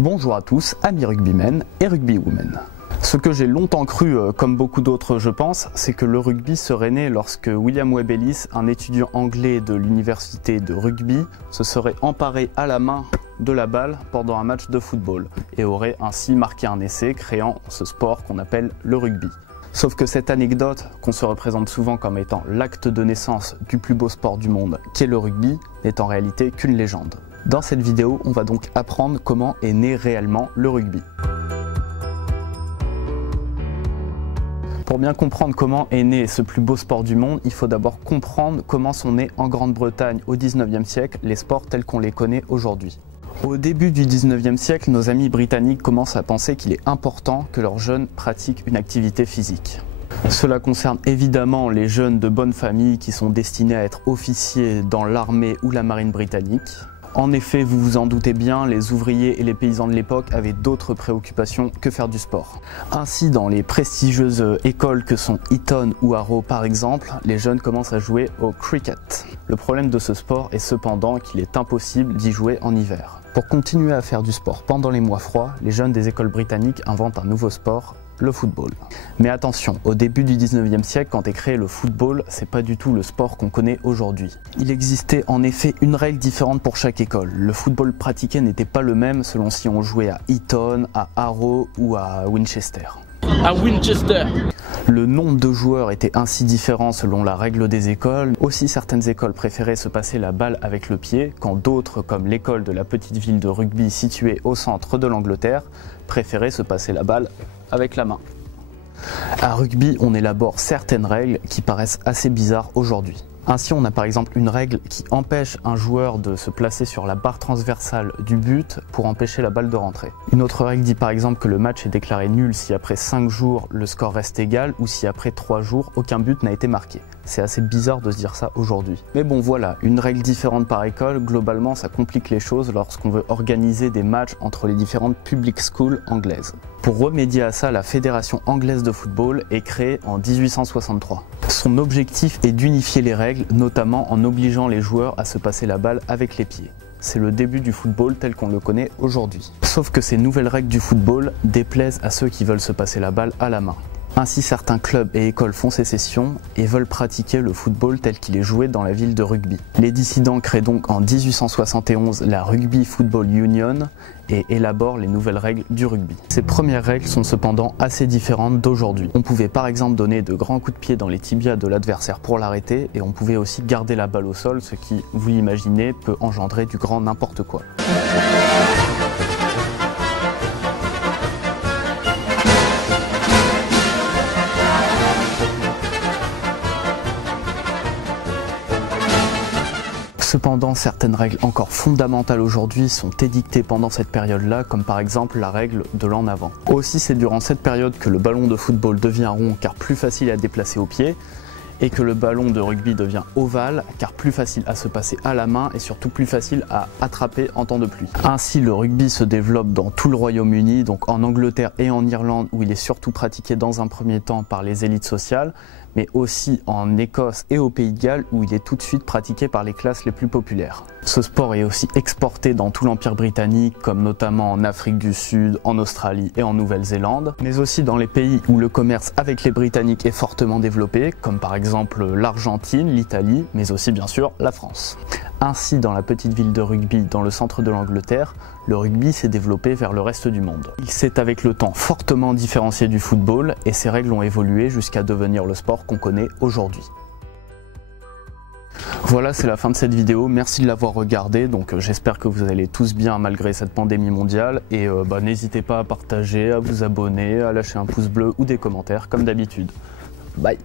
Bonjour à tous, amis rugbymen et rugbywomen. Ce que j'ai longtemps cru, comme beaucoup d'autres je pense, c'est que le rugby serait né lorsque William Webb Ellis, un étudiant anglais de l'université de rugby, se serait emparé à la main de la balle pendant un match de football et aurait ainsi marqué un essai créant ce sport qu'on appelle le rugby. Sauf que cette anecdote, qu'on se représente souvent comme étant l'acte de naissance du plus beau sport du monde, qu'est le rugby, n'est en réalité qu'une légende. Dans cette vidéo, on va donc apprendre comment est né réellement le rugby. Pour bien comprendre comment est né ce plus beau sport du monde, il faut d'abord comprendre comment sont nés en Grande-Bretagne au 19e siècle les sports tels qu'on les connaît aujourd'hui. Au début du 19e siècle, nos amis britanniques commencent à penser qu'il est important que leurs jeunes pratiquent une activité physique. Cela concerne évidemment les jeunes de bonne famille qui sont destinés à être officiers dans l'armée ou la marine britannique. En effet, vous vous en doutez bien, les ouvriers et les paysans de l'époque avaient d'autres préoccupations que faire du sport. Ainsi, dans les prestigieuses écoles que sont Eton ou Harrow par exemple, les jeunes commencent à jouer au cricket. Le problème de ce sport est cependant qu'il est impossible d'y jouer en hiver. Pour continuer à faire du sport pendant les mois froids, les jeunes des écoles britanniques inventent un nouveau sport, le football. Mais attention, au début du 19e siècle, quand est créé le football, c'est pas du tout le sport qu'on connaît aujourd'hui. Il existait en effet une règle différente pour chaque école. Le football pratiqué n'était pas le même selon si on jouait à Eton, à Harrow ou à Winchester. Le nombre de joueurs était ainsi différent selon la règle des écoles. Aussi, certaines écoles préféraient se passer la balle avec le pied, quand d'autres, comme l'école de la petite ville de rugby située au centre de l'Angleterre, préféraient se passer la balle avec la main. À rugby, on élabore certaines règles qui paraissent assez bizarres aujourd'hui. Ainsi, on a par exemple une règle qui empêche un joueur de se placer sur la barre transversale du but pour empêcher la balle de rentrer. Une autre règle dit par exemple que le match est déclaré nul si après 5 jours le score reste égal ou si après 3 jours aucun but n'a été marqué. C'est assez bizarre de se dire ça aujourd'hui. Mais bon voilà, une règle différente par école, globalement ça complique les choses lorsqu'on veut organiser des matchs entre les différentes public schools anglaises. Pour remédier à ça, la Fédération anglaise de football est créée en 1863. Son objectif est d'unifier les règles, notamment en obligeant les joueurs à se passer la balle avec les pieds. C'est le début du football tel qu'on le connaît aujourd'hui. Sauf que ces nouvelles règles du football déplaisent à ceux qui veulent se passer la balle à la main. Ainsi, certains clubs et écoles font sécession et veulent pratiquer le football tel qu'il est joué dans la ville de Rugby. Les dissidents créent donc en 1871 la Rugby Football Union et élaborent les nouvelles règles du rugby. Ces premières règles sont cependant assez différentes d'aujourd'hui. On pouvait par exemple donner de grands coups de pied dans les tibias de l'adversaire pour l'arrêter et on pouvait aussi garder la balle au sol, ce qui, vous l'imaginez, peut engendrer du grand n'importe quoi. Cependant, certaines règles encore fondamentales aujourd'hui sont édictées pendant cette période-là, comme par exemple la règle de l'en avant. Aussi, c'est durant cette période que le ballon de football devient rond car plus facile à déplacer au pied, et que le ballon de rugby devient ovale car plus facile à se passer à la main et surtout plus facile à attraper en temps de pluie. Ainsi, le rugby se développe dans tout le Royaume-Uni, donc en Angleterre et en Irlande où il est surtout pratiqué dans un premier temps par les élites sociales, mais aussi en Écosse et au Pays de Galles où il est tout de suite pratiqué par les classes les plus populaires. Ce sport est aussi exporté dans tout l'Empire britannique, comme notamment en Afrique du Sud, en Australie et en Nouvelle-Zélande, mais aussi dans les pays où le commerce avec les Britanniques est fortement développé, comme par exemple l'Argentine, l'Italie, mais aussi bien sûr la France. Ainsi, dans la petite ville de Rugby, dans le centre de l'Angleterre, le rugby s'est développé vers le reste du monde. Il s'est avec le temps fortement différencié du football et ses règles ont évolué jusqu'à devenir le sport qu'on connaît aujourd'hui. Voilà, c'est la fin de cette vidéo, merci de l'avoir regardée, donc j'espère que vous allez tous bien malgré cette pandémie mondiale et n'hésitez pas à partager, à vous abonner, à lâcher un pouce bleu ou des commentaires comme d'habitude. Bye!